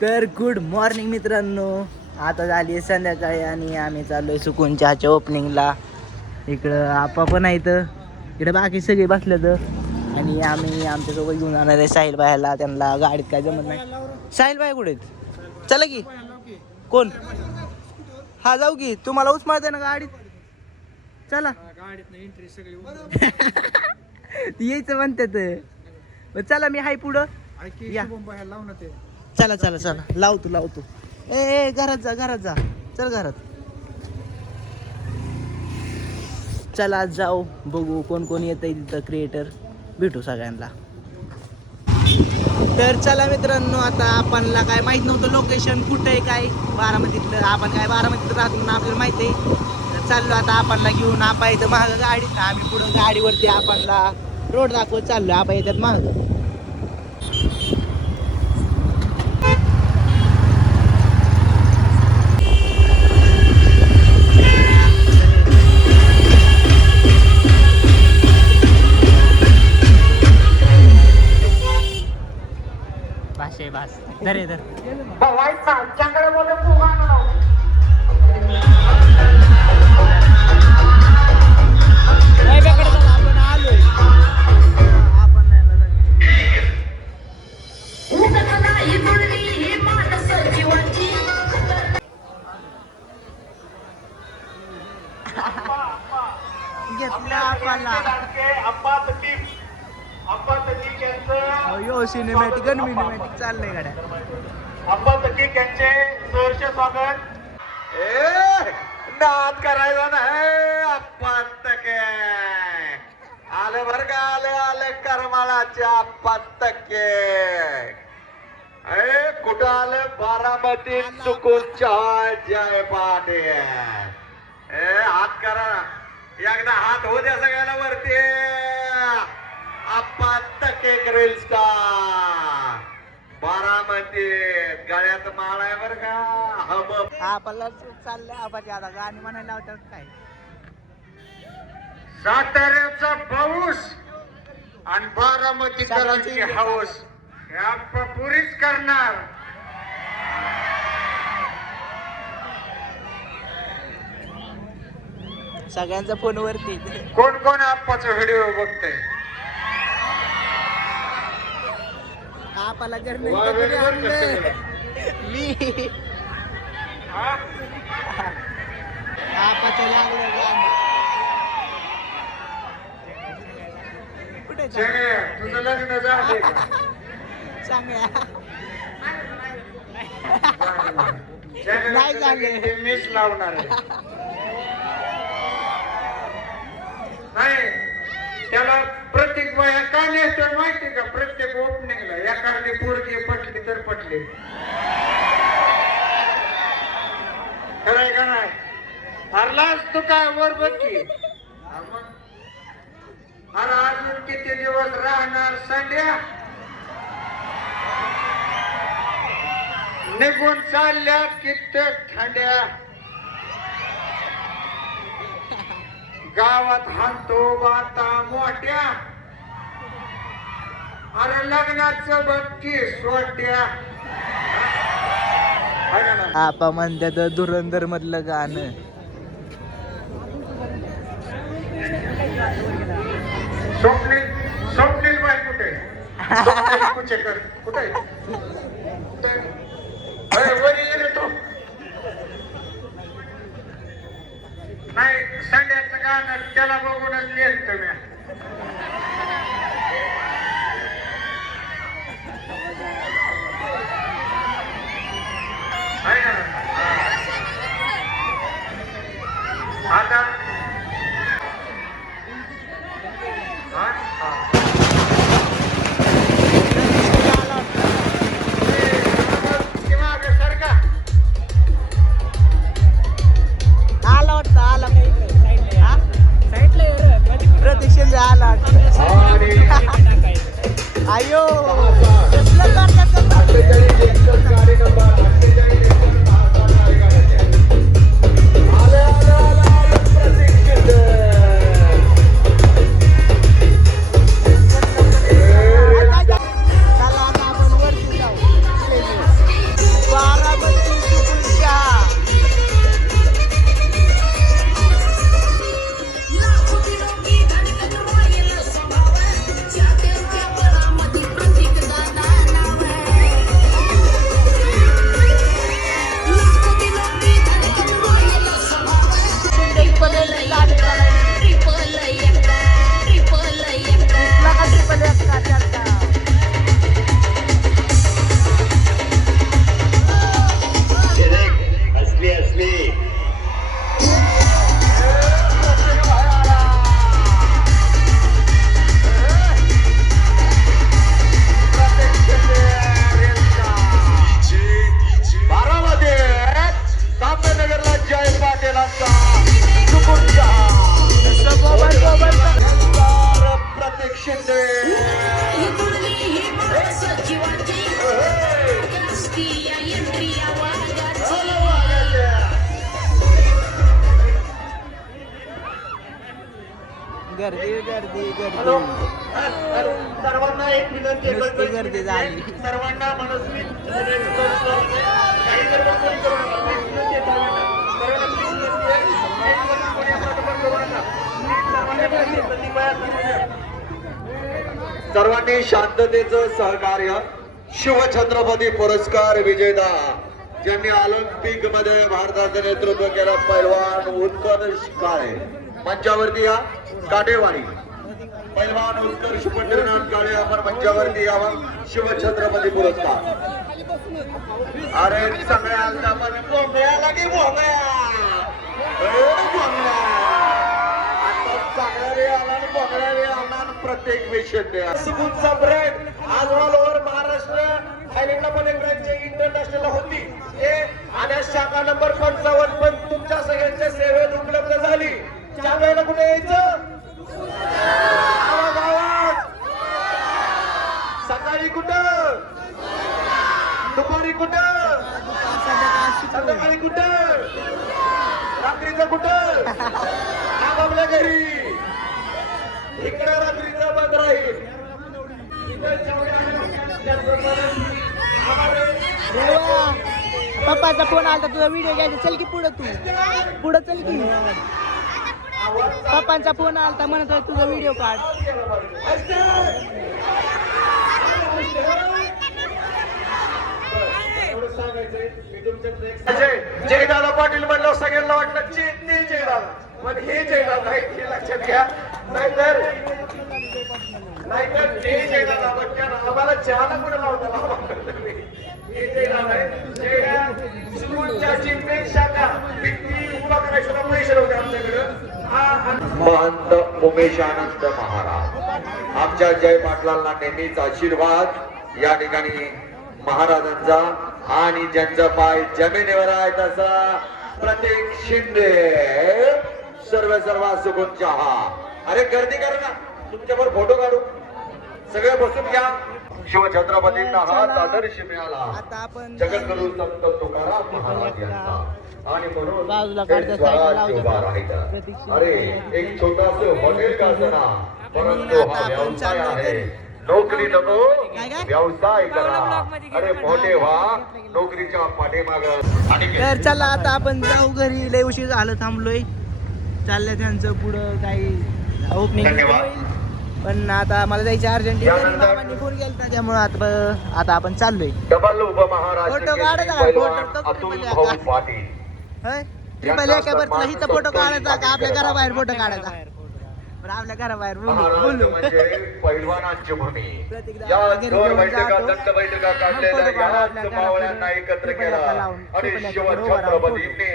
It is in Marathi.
तर गुड मॉर्निंग मित्रांनो. आता झाली आहे संध्याकाळी आणि आम्ही चाललोय सुकून चहाच्या ओपनिंगला. इकडं आपा पण आहे इथं, इकडे बाकी सगळे बसल्यात आणि आम्ही आमच्यासोबत घेऊन जाणार आहे साहिल बायला. त्यांना गाडीत काय जमत नाही. साहिल बाय कुठे आहेत? चला की. कोण? हा जाऊ की. तुम्हाला उचमाळत आहे ना गाडीत? चला. यायचं म्हणतात. चला मी हाय पुढं. या. चला चला चला लावतो. ए घरात जा चल घरात. चला जाऊ बघू कोण कोण येत आहे तिथं क्रिएटर. भेटू सगळ्यांना. तर चला मित्रांनो, आता आपणला काय माहित नव्हतं लोकेशन कुठं आहे काय बारामतीतलं. आपण काय बारामतीत राहतो म्हणून आपल्याला माहिती आहे. तर चाललो आता आपणला घेऊन. आपा इथं महाग गाडीत, आम्ही पुढं गाडीवरती आपणला रोड दाखवत चाललो. आपा येतात महाग. बास धरे धर. यो सिनेमॅटिक गणमिनेमॅटिक चाललंय गाड्या. अप्पा तकीक यांचे सहर्ष स्वागत. नाद करायचा नाही. अप्पा तके आले बर का, आले करमाळाचे अप्पा तके. कुठं आलं? बारामती चुकून चहा जय पाटे. हात करा एकदा, हात होऊ द्या सगळ्याला वरती. अप्पा तके ग्रिल स्टार बारामती. गळ्यात माळ आहे बर का. आपल्याला चाललंय आबाची आता गाणी म्हणायला लावतात काय. साताऱ्याचा पाऊस आणि बारामतीकरांची हौस अप्पा पुरीच करणार. सगळ्यांचा फोनवरती. कोण कोण अप्पाचा व्हिडिओ बघतय? आपल्याला मी आपाचं लागलं गाणं. कुठे तुझं लग्न झालंय का? चांगल्या नाही झाले. मीच लावणार आहे. नाही त्याला प्रत्येक वया का नेतोय माहिती का? प्रत्येक ओपनिंगला एखादी पोरगी पटली तर पटली. खरंय का नाही? हरलाच तू काय वर बघ की. अरे अजून किती दिवस राहणार संध्या? निघून चालल्या कित्येक खंड्या. गावात हाणतो बाता मोठ्या. अरे लग्नाचं बक्की सोट्या. आपा म्हणतात धुरंधर मधलं गाणं. स्वप्नील बाई कुठे? कुचेकर कुठे? वरी येतो नाही. संध्याचं गाणं त्याला बघूनच लिहिलं मी. आता आला वाटतं. आला प्रतीक्षेंद्र आला. गर्दी गर्दी हॅलो गर्दी सर्वांना एक विनंती नुसती गर्दी झाली. सर्वांना मनस्वी काही जर कोणी करू नका. Please विनंती आहे सर्वांना. सर्वांना please विनंती आहे. कोणी आपला दखल करू नका. Please सर्वांना विनंती आहे. प्रतिभा सर्वांना. सर्वांनी शांततेचं सहकार्य. शिवछत्रपती पुरस्कार विजेता ज्यांनी ऑलिम्पिक मध्ये भारताचं नेतृत्व केलं पैलवान उत्कर्ष काळे मंचावरती या. काटेवाडी पैलवान उत्कर्ष पंढरीनाथ काळे आपण मंचावरती यावं. शिवछत्रपती पुरस्कार. अरे सगळ्यांचा पण भोंगळ्याला की भोंगळ्या प्रत्येक विषय सुकूनचा ब्रँड आज ऑल ओव्हर महाराष्ट्र थायलंडला पण एक ब्रँच इंटरनॅशनल होती हे आणि शाखा नंबर 55 पण तुमच्या सगळ्यांच्या सेवेत उपलब्ध झाली. त्या वेळेला कुठे यायचं गावात सकाळी कुठं दुपारी कुठं संध्याकाळी कुठं रात्रीचं कुठं आपल्या घरी इकडे रात्रीचं बंद राहील. पप्पाचा फोन आला तुझा व्हिडिओ घ्यायचा. चल की पुढं तू पुढं चल की. पप्पांचा फोन आलता म्हणत होता तुझा व्हिडिओ काढ. जयदादा पाटील म्हणलं सगळ्यांना वाटलं ते जयदादा पण हे जयदादा आहे हे लक्षात घ्या. नाहीतर ते जयदादा पण आम्हाला चहाला कुठे लावता हे जयदादा आहे. सुकूनच्या चिमणे शाखा भिंती उभा करायचं पैसे होते आमच्याकडं. महंत उमेश आनंद महाराज आमच्या जय पाटलांना नेहमीच आशीर्वाद या ठिकाणी महाराजांचा आणि ज्यांचा पाय जमिनीवर आहे तसा प्रत्येक शिंदे सर्व सुकून चहा. अरे गर्दी करा ना तुमच्यावर फोटो काढू सगळे बसून घ्या. शिवछत्रपतींना हाच आदर्श मिळाला जगद्गुरु संत तुकाराम महाराज यांचा आणि म्हणून स्वराज्य उभा राहिला. अरे एक छोटास हॉटेल का असना परंतु हा व्यवसाय आहे. नोकरी नको व्यवसाय करा. अरे मोठे व्हा नोकरीच्या पाठीमाग. तर चला आता आपण जाऊ घरी. लय उशीर झालं थांबलोय. चाललंय त्यांचं पुढं काही ओपनिंग होईल पण आता मला जायचं अर्जंट. मामांनी फोन केला त्यामुळे आता आपण चाललोय. डबल उपमहाराज फोटो काढायचा ट्रिपल एका बरं हिचा फोटो काढायचा का आपल्या घराबाहेर फोटो काढायचा. आपल्या घराबाहेर बोलू पैलवानांची भूमी या दोन बैठका दंड बैठका काढलेल्या या मावळ्यांना एकत्र केला आणि शिवछत्रपतींनी